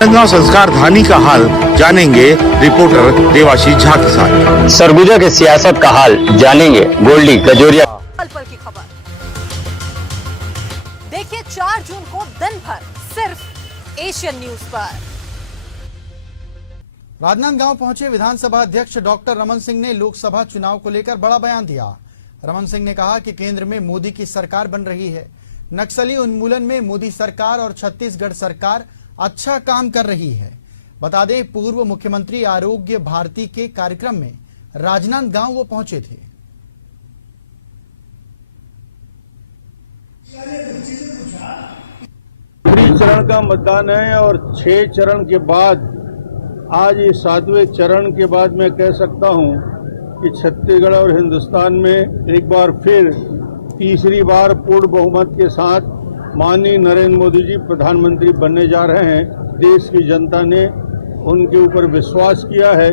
राजनांदगांव संस्कार धानी का हाल जानेंगे रिपोर्टर देवाशीष झा के साथ। सरगुजा के सियासत का हाल जानेंगे गोल्डी गजोरिया। पल पल की खबर देखिए 4 जून को दिन भर सिर्फ एशियन न्यूज पर। राजनांदगांव पहुंचे विधानसभा अध्यक्ष डॉक्टर रमन सिंह ने लोकसभा चुनाव को लेकर बड़ा बयान दिया। रमन सिंह ने कहा कि केंद्र में मोदी की सरकार बन रही है। नक्सली उन्मूलन में मोदी सरकार और छत्तीसगढ़ सरकार अच्छा काम कर रही है। बता दें, पूर्व मुख्यमंत्री आरोग्य भारती के कार्यक्रम में राजनांदगांव वो पहुंचे थे। चरण का मतदान है और 6 चरण के बाद आज ये 7वें चरण के बाद मैं कह सकता हूं कि छत्तीसगढ़ और हिंदुस्तान में एक बार फिर तीसरी बार पूर्ण बहुमत के साथ माननीय नरेंद्र मोदी जी प्रधानमंत्री बनने जा रहे हैं। देश की जनता ने उनके ऊपर विश्वास किया है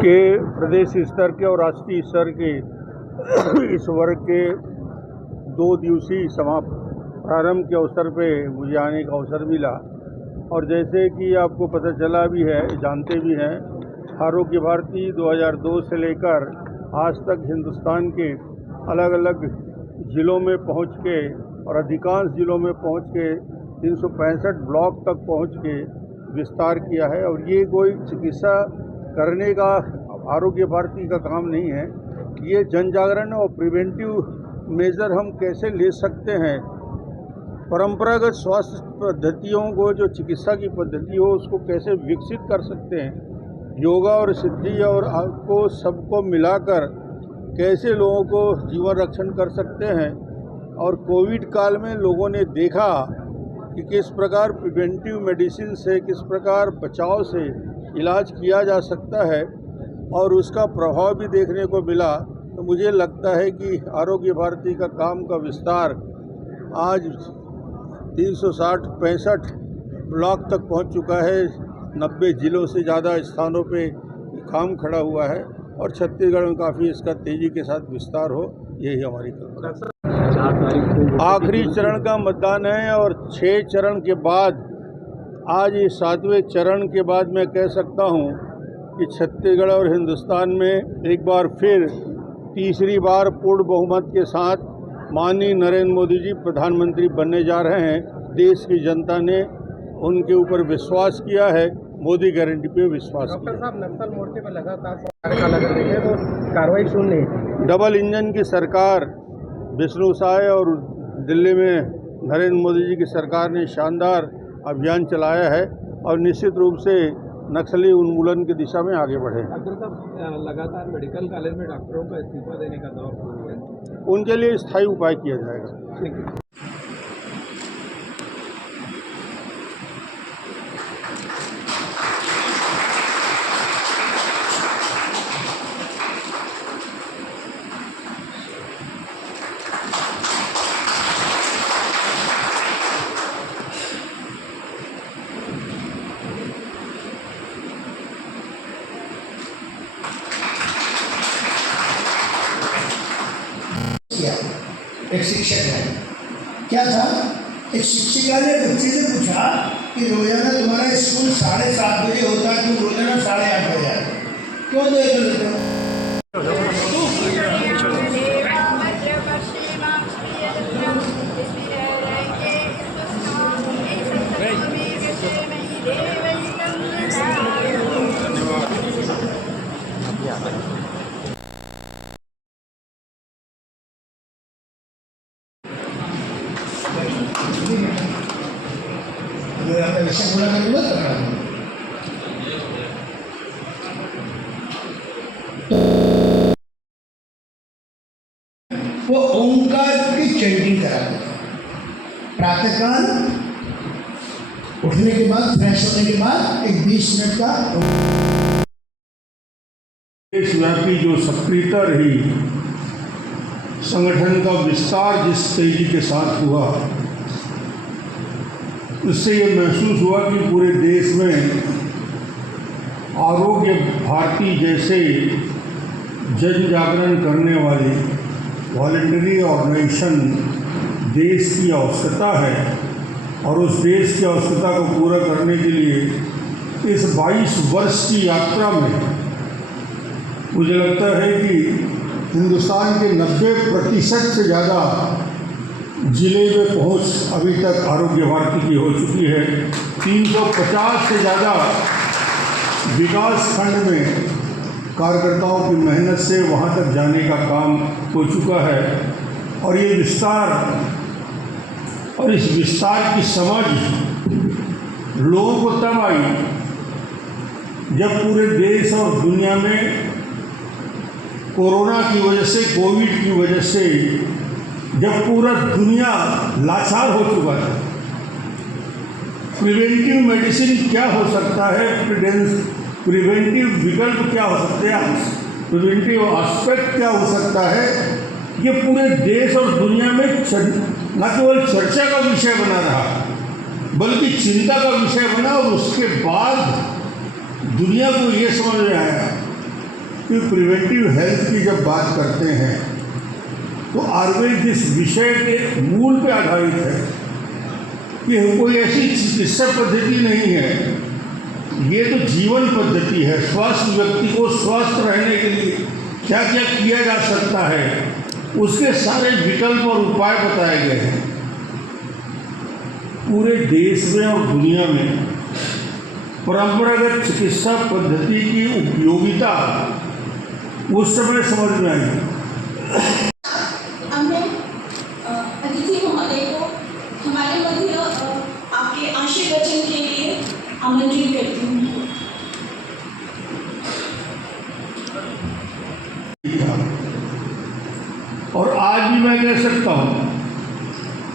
कि प्रदेश स्तर के और राष्ट्रीय स्तर के इस वर्ग के 2 दिवसीय प्रारंभ के अवसर पे मुझे आने का अवसर मिला। और जैसे कि आपको पता चला भी है, जानते भी हैं, आरोग्य भारती 2002 से लेकर आज तक हिंदुस्तान के अलग अलग जिलों में पहुंच के और अधिकांश जिलों में पहुंच के 365 ब्लॉक तक पहुंच के विस्तार किया है। और ये कोई चिकित्सा करने का आरोग्य भारती का काम नहीं है, ये जन जागरण और प्रिवेंटिव मेजर हम कैसे ले सकते हैं, परंपरागत स्वास्थ्य पद्धतियों को, जो चिकित्सा की पद्धति हो, उसको कैसे विकसित कर सकते हैं, योगा और सिद्धि और आपको सबको मिलाकर कैसे लोगों को जीवन रक्षण कर सकते हैं। और कोविड काल में लोगों ने देखा कि किस प्रकार प्रिवेंटिव मेडिसिन से, किस प्रकार बचाव से इलाज किया जा सकता है और उसका प्रभाव भी देखने को मिला। तो मुझे लगता है कि आरोग्य भारती का काम का विस्तार आज 365 ब्लॉक तक पहुंच चुका है। 90 जिलों से ज़्यादा स्थानों पे काम खड़ा हुआ है और छत्तीसगढ़ में काफ़ी इसका तेज़ी के साथ विस्तार हो, यही हमारी कल्पना। आखिरी चरण का मतदान है और 6 चरण के बाद आज ये 7वें चरण के बाद मैं कह सकता हूं कि छत्तीसगढ़ और हिंदुस्तान में एक बार फिर तीसरी बार पूर्ण बहुमत के साथ माननीय नरेंद्र मोदी जी प्रधानमंत्री बनने जा रहे हैं। देश की जनता ने उनके ऊपर विश्वास किया है, मोदी गारंटी पे विश्वास किया। डॉक्टर साहब, नक्सल मोर्चे पर लगातार कार्रवाई सुन ली। डबल इंजन की सरकार विष्णु साय और दिल्ली में नरेंद्र मोदी जी की सरकार ने शानदार अभियान चलाया है और निश्चित रूप से नक्सली उन्मूलन की दिशा में आगे बढ़े। डॉक्टर साहब, लगातार मेडिकल कॉलेज में डॉक्टरों का इस्तीफा देने का दौर शुरू है, उनके लिए स्थायी उपाय किया जाएगा। एक शिक्षक है, क्या था, एक शिक्षिका ने बच्चे से पूछा कि रोजाना तुम्हारा स्कूल 7:30 बजे होता है, तुम रोजाना 8:30 बजे आते हो, क्यों देख लेते हो? वो ओंकार की चैंटिंग कराते थे। प्रातःकाल उठने के बाद, फ्रेश होने के बाद एक 20 मिनट का देशव्यापी जो सक्रियता रही, संगठन का विस्तार जिस तेजी के साथ हुआ, उससे ये महसूस हुआ कि पूरे देश में आरोग्य भारती जैसे जन जागरण करने वाली वॉलंटरी ऑर्गेनाइजेशन देश की आवश्यकता है और उस देश की आवश्यकता को पूरा करने के लिए इस 22 वर्ष की यात्रा में मुझे लगता है कि हिंदुस्तान के 90% से ज़्यादा जिले में पहुंच अभी तक आरोग्य भारती की हो चुकी है। 350 से ज़्यादा विकास खंड में कार्यकर्ताओं की मेहनत से वहां तक जाने का काम हो चुका है और ये विस्तार और इस विस्तार की समझ लोगों को तब आई जब पूरे देश और दुनिया में कोरोना की वजह से, कोविड की वजह से जब पूरा दुनिया लाचार हो चुका था। प्रिवेंटिव मेडिसिन क्या हो सकता है, प्रिवेंटिव विकल्प क्या हो सकते हैं, प्रिवेंटिव एस्पेक्ट क्या हो सकता है, ये पूरे देश और दुनिया में न केवल चर्चा का विषय बना रहा बल्कि चिंता का विषय बना। और उसके बाद दुनिया को ये समझ में आया कि प्रिवेंटिव हेल्थ की जब बात करते हैं तो आयुर्वेद जिस विषय के मूल पे आधारित है, ये कोई ऐसी चिकित्सा पद्धति नहीं है, ये तो जीवन पद्धति है। स्वस्थ व्यक्ति को स्वस्थ रहने के लिए क्या क्या किया जा सकता है, उसके सारे विकल्प और उपाय बताए गए हैं। पूरे देश में और दुनिया में परंपरागत चिकित्सा पद्धति की उपयोगिता उस समय समझ में आई। मैं अतिथि महोदय को हमारे मध्य आपके आशीर्वचन के लिए आमंत्रित करती हूँ। और आज भी मैं कह सकता हूँ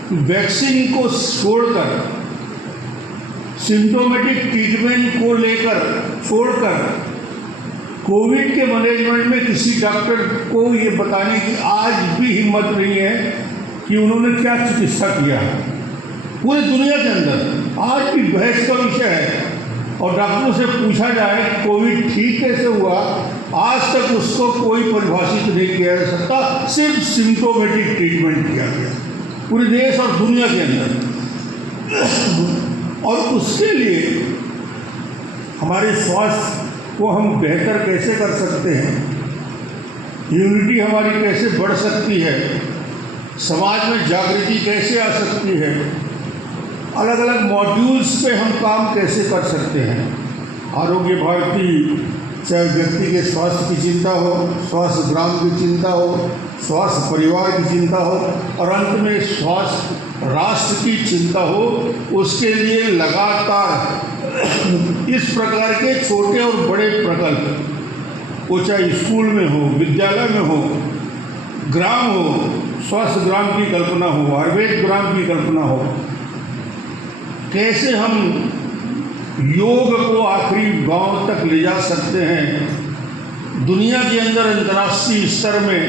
कि वैक्सीन को छोड़कर, सिम्टोमेटिक ट्रीटमेंट को लेकर छोड़कर कोविड के मैनेजमेंट में किसी डॉक्टर को ये बताने की आज भी हिम्मत नहीं है कि उन्होंने क्या चिकित्सा किया है। पूरी दुनिया के अंदर आज भी बहस का विषय है और डॉक्टरों से पूछा जाए कोविड ठीक कैसे हुआ, आज तक उसको कोई परिभाषित नहीं किया जा सकता। सिर्फ सिम्टोमेटिक ट्रीटमेंट किया गया पूरे देश और दुनिया के अंदर। और उसके लिए हमारे स्वास्थ्य को हम बेहतर कैसे कर सकते हैं, यूनिटी हमारी कैसे बढ़ सकती है, समाज में जागृति कैसे आ सकती है, अलग अलग मॉड्यूल्स पे हम काम कैसे कर सकते हैं। आरोग्य भारती चाहे व्यक्ति के स्वास्थ्य की चिंता हो, स्वास्थ्य ग्राम की चिंता हो, स्वास्थ्य परिवार की चिंता हो और अंत में स्वास्थ्य राष्ट्र की चिंता हो, उसके लिए लगातार इस प्रकार के छोटे और बड़े प्रकल्प, वो चाहे स्कूल में हो, विद्यालय में हो, ग्राम हो, स्वास्थ्य ग्राम की कल्पना हो, आयुर्वेद ग्राम की कल्पना हो, कैसे हम योग को आखिरी गांव तक ले जा सकते हैं। दुनिया के अंदर अंतर्राष्ट्रीय स्तर में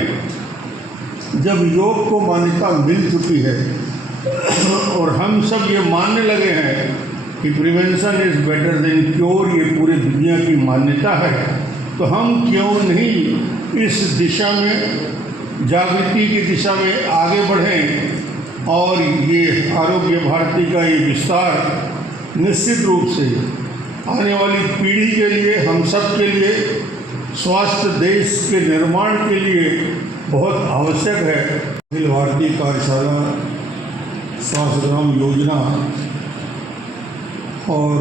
जब योग को मान्यता मिल चुकी है और हम सब ये मानने लगे हैं कि prevention is better than cure, ये पूरी दुनिया की मान्यता है, तो हम क्यों नहीं इस दिशा में, जागृति की दिशा में आगे बढ़ें और ये आरोग्य भारती का ये विस्तार निश्चित रूप से आने वाली पीढ़ी के लिए, हम सब के लिए, स्वास्थ्य देश के निर्माण के लिए बहुत आवश्यक है। अखिल भारतीय कार्यशाला स्वास्थ्य ग्राम योजना और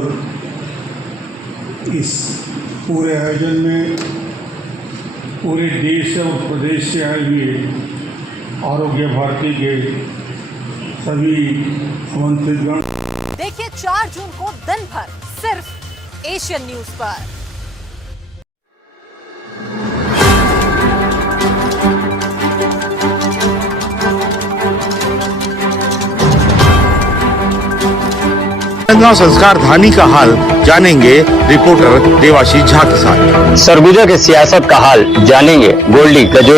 इस पूरे आयोजन में पूरे देश और प्रदेश से आए हुए आरोग्य भारती के सभी आमंत्रितगण देखिए 4 जून को दिन भर सिर्फ एशियन न्यूज पर। गंगा संस्कार धानी का हाल जानेंगे रिपोर्टर देवाशीष झा के साथ। सरगुजा के सियासत का हाल जानेंगे गोल्डी कजोरी